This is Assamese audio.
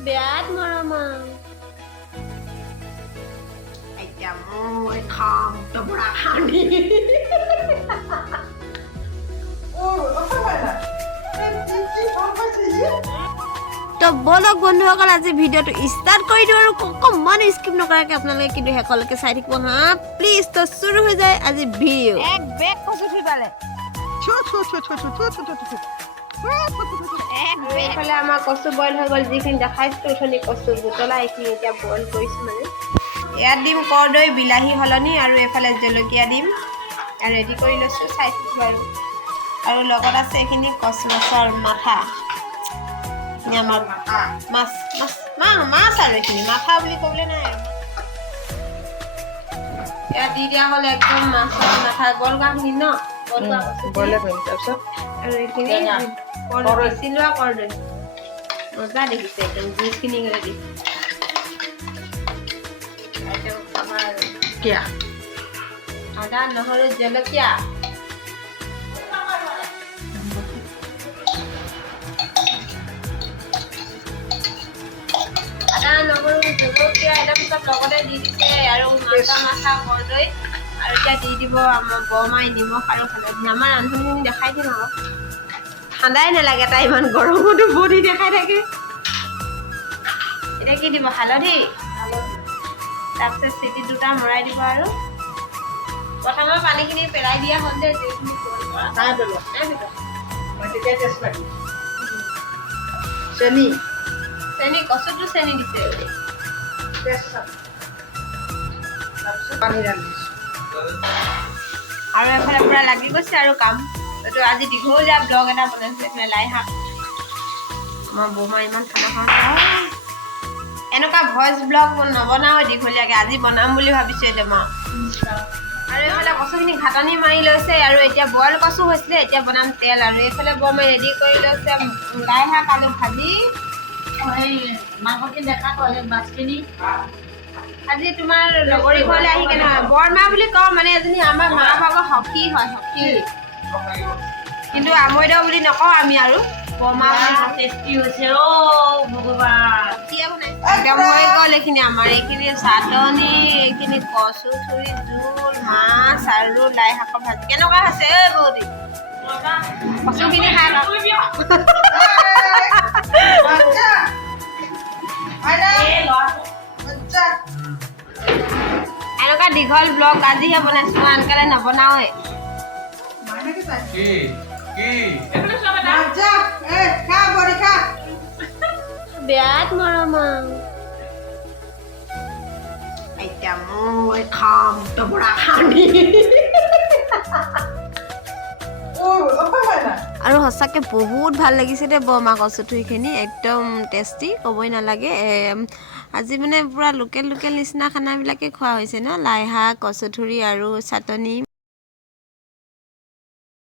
বিৰাট মৰম এতিয়া মই খাম টবৰা খানি তো বলক বন্ধুসকল আজি ভিডিঅ'টো ষ্টাৰ্ট কৰি দিওঁ আৰু অকণমান স্কিপ নকৰাকৈ আপোনালোকে কিন্তু শেষলৈকে চাই থাকিব হা প্লিজ তো শুৰু হৈ যায় আজি ভিডিঅ' এক বেগ কচু থৈ পালে এইফালে আমাৰ কচু বইল হৈ গ'ল যিখিনি দেখাইছিলোঁ অথনি কচু বুটলা এইখিনি এতিয়া বইল কৰিছোঁ মানে ইয়াত দিম কৰ্দৈ বিলাহী সলনি আৰু এইফালে জলকীয়া দিম আৰু ৰেডি কৰি লৈছোঁ চাই থাকিব আৰু লগত আছে এইখিনি কচু মাছৰ মাথা আমাৰ মাছ মাছ মাছ আৰু এইখিনি মাথা বুলি ক'বলৈ নাই আৰু ইয়াত দি দিয়া হ'ল একদম মাছৰ মাথা বইল কৰাখিনি ন বইলে কৰিম তাৰপিছত আৰু এইখিনি বেছি লোৱা কৰ্দৈ মজা দেখিছে একদম জুইচখিনি ৰেডি কিয়া আদা নহৰু জলকীয়া আদা নহৰু জলকীয়া একদম চব লগতে দি দিছে আৰু মাথা কৰ্দৈ আৰু এতিয়া দি দিব আমাৰ বৰমাই নিমখ আৰু হালধি আমাৰ ৰান্ধনিখিনি দেখাই দিম আকৌ ঠাণ্ডাই নালাগে তাই ইমান গৰমতো বডি দেখাই থাকে এতিয়া কি দিব হালধি তাৰপিছত চিটি দুটা মৰাই দিব আৰু প্ৰথমে পানীখিনি পেলাই দিয়া হ'ল যে যিখিনি বইল কৰা নাই পেলোৱা মই তেতিয়া টেষ্ট লাগিল চেনি চেনি কচুটো চেনি দিছে টেষ্ট তাৰপিছত পানী ৰান্ধিছোঁ আৰু এফালে পূৰা লাগি গৈছে আৰু কাম এইটো আজি দীঘলীয়া ব্লগ এটা বনাইছোঁ এইফালে লাই শাক আমাৰ বৌমা ইমান খানা খাওঁ এনেকুৱা ভইচ ব্লগ নবনাওঁ দীঘলীয়াকৈ আজি বনাম বুলি ভাবিছোঁ এতিয়া মা আৰু এইফালে কচুখিনি ঘাটনি মাৰি লৈছে আৰু এতিয়া বইল কচু হৈছিলে এতিয়া বনাম তেল আৰু এইফালে বৌমাই ৰেডি কৰি লৈছে লাই শাক আলু ভাজি মাংসখিনি দেখা ক'লে মাছখিনি আজি তোমাৰ লগৰী ঘৰলৈ আহি কেনে বৰমা বুলি কওঁ মানে এজনী আমাৰ মা ভাগৰ সখী হয় সখী কিন্তু আমৈদৰ বুলি নকওঁ আমি আৰু বৰমা টেষ্টি হৈছে অ' ভগৱান একদম হৈ গ'ল এইখিনি আমাৰ এইখিনি চাটনি এইখিনি কচু থুৰি জোল মাছ আৰু লাই শাকৰ ভাজি কেনেকুৱা হৈছে ঐ বৌদি কচুখিনি খাই এনেকুৱা দীঘল ব্লগ আজিহে বনাইছোঁ আনকালে নবনাওৱে বিৰাট মৰম এতিয়া মই খাম টবৰা খানি আৰু সঁচাকৈ বহুত ভাল লাগিছে দেই বৰমা কচুথুৰিখিনি একদম টেষ্টি ক'বই নালাগে আজি মানে পূৰা লোকেল নিচিনা খানাবিলাকে খোৱা হৈছে ন লাই শাক কচুথুৰি আৰু চাটনি